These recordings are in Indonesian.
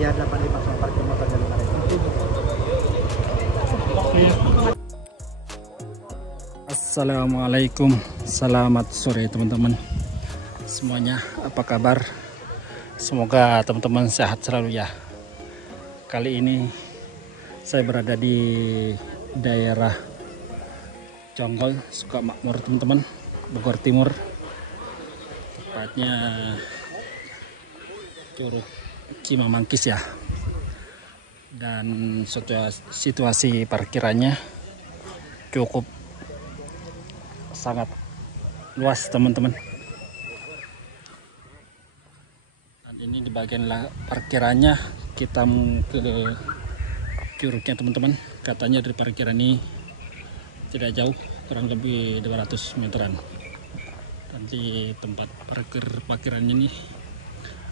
Ya 85 sama parkir motornya 5.000. Assalamualaikum, selamat sore teman-teman semuanya, apa kabar? Semoga teman-teman sehat selalu ya. Kali ini saya berada di daerah Jonggol, Sukamakmur teman-teman, Bogor Timur, tepatnya Curug Cimamangkis ya. Dan situasi parkirannya cukup sangat luas teman-teman. Dan ini di bagian parkirannya kita ke curugnya teman-teman. Katanya dari parkiran ini tidak jauh, kurang lebih 200 meteran. Dan di tempat parkirannya ini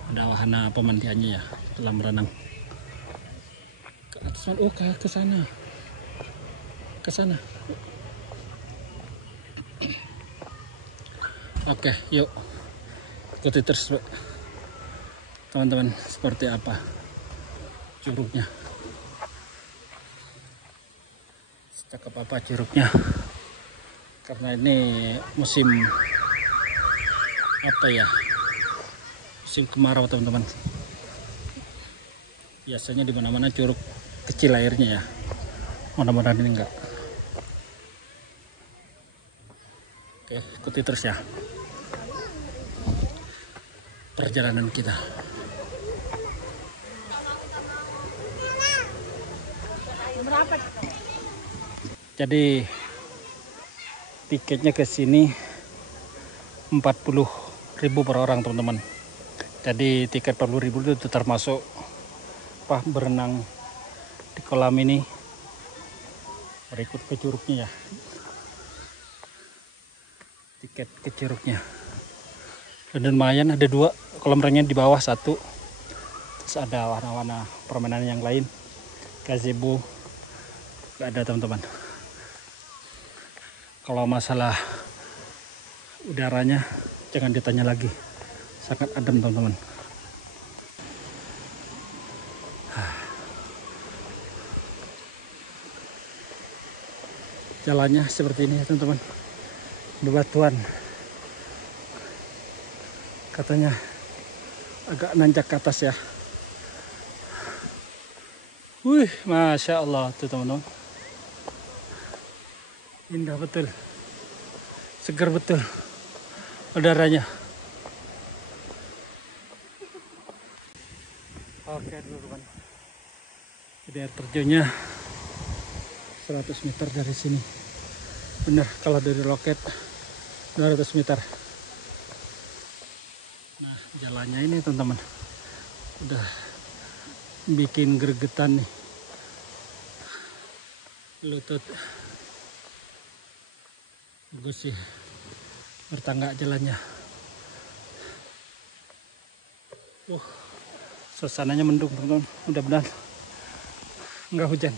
ada wahana pemandiannya ya, kolam renang. Ke atas, oh ke sana. Ke sana. Oke, yuk ikuti terus teman-teman seperti apa curugnya, cakep apa curugnya, karena ini musim apa ya, musim kemarau teman-teman. Biasanya di mana-mana curug kecil airnya ya, mudah-mudahan ini enggak. Oke, ikuti terus ya perjalanan kita. Jadi tiketnya ke sini 40.000 per orang teman-teman. Jadi tiket 40.000 itu termasuk berenang di kolam ini, berikut ke curugnya ya. Tiket ke curugnya. Dan lumayan, ada 2 kolam renang di bawah, 1. Terus ada warna-warna permainan yang lain, gazebo gak ada teman-teman. Kalau masalah udaranya jangan ditanya lagi, sangat adem teman-teman. Jalannya seperti ini ya teman-teman, bebatuan, katanya agak nanjak ke atas ya. Wih, masya Allah tuh teman-teman, indah betul, segar betul udaranya. Oke teman-teman, jadi air terjunnya 100 meter dari sini. Benar, kalau dari loket 200 meter. Nah, jalannya ini teman-teman udah bikin gregetan nih lutut. Bagus sih bertangga jalannya. Suasananya mendung teman-teman, mudah-mudahan nggak hujan.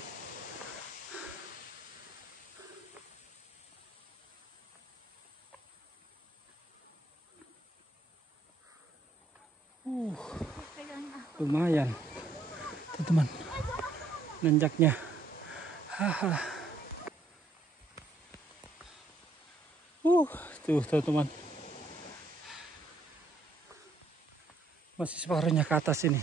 Lumayan teman-teman nanjaknya. Tuh teman-teman, masih separuhnya ke atas ini.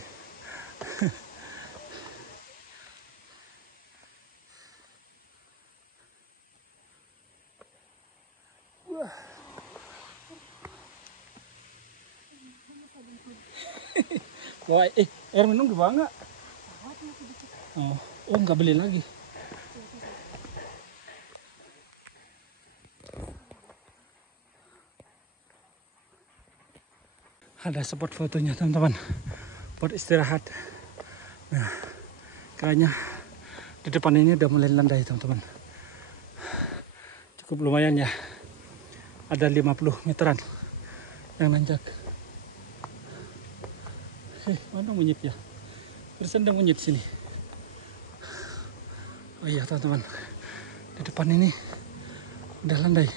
Wah, air minum dibawa nggak? Oh, nggak beli lagi. Ada spot fotonya teman-teman, buat istirahat. Nah, kayaknya di depan ini udah mulai landai teman-teman. Cukup lumayan ya, ada 50 meteran yang nanjak. Mana monyet ya? Bersendang monyet sini. Oh iya teman-teman, di depan ini udah landai.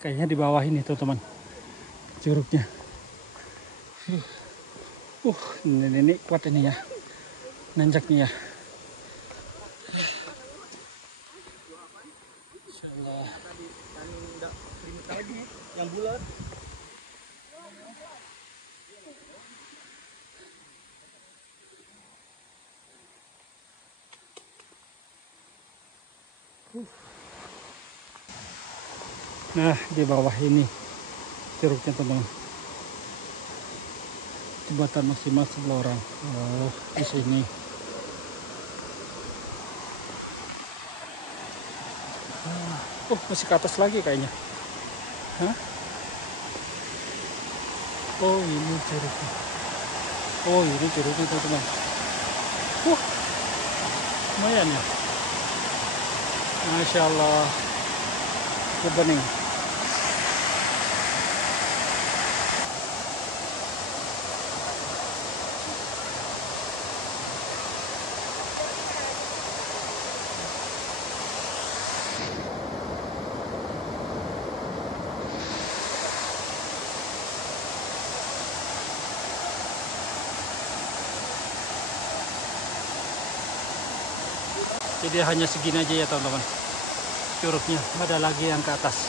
Kayaknya di bawah ini teman-teman curugnya. Ini kuat ini ya, nanjaknya ya. Insyaallah. Yang bulat. Nah, di bawah ini curugnya teman-teman. Jembatan maksimal 10 orang. Oh, di sini. Masih ke atas lagi kayaknya. Hah? Oh, ini curugnya. Oh, ini curugnya teman-teman. Lumayan ya. Masya Allah. Bening. Jadi hanya segini aja ya teman-teman, curugnya, ada lagi yang ke atas.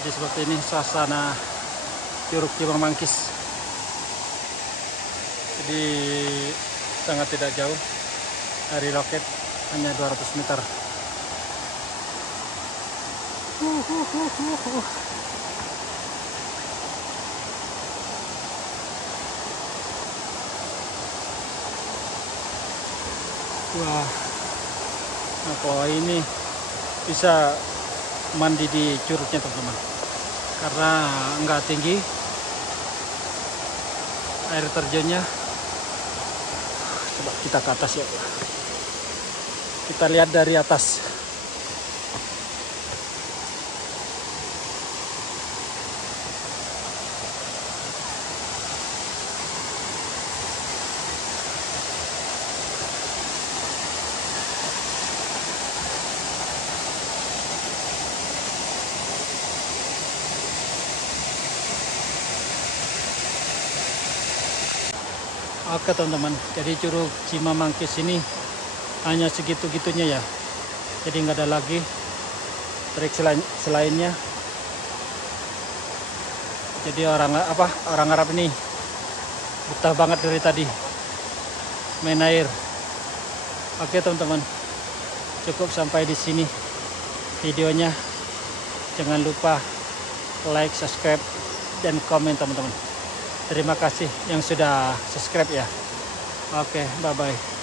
Jadi seperti ini suasana Curug Cimang Mangkis. Jadi sangat tidak jauh dari loket, hanya 200 meter. Wah, nah kalau ini bisa mandi di curugnya teman-teman, karena nggak tinggi air terjunnya. Coba kita ke atas ya, kita lihat dari atas. Oke teman-teman, jadi Curug Cimang Mangkis ini hanya segitu-gitunya ya. Jadi nggak ada lagi trik selainnya. Jadi orang Arab ini betah banget dari tadi main air. Oke teman-teman, cukup sampai di sini videonya. Jangan lupa like, subscribe, dan komen teman-teman. Terima kasih yang sudah subscribe ya. Oke, bye-bye.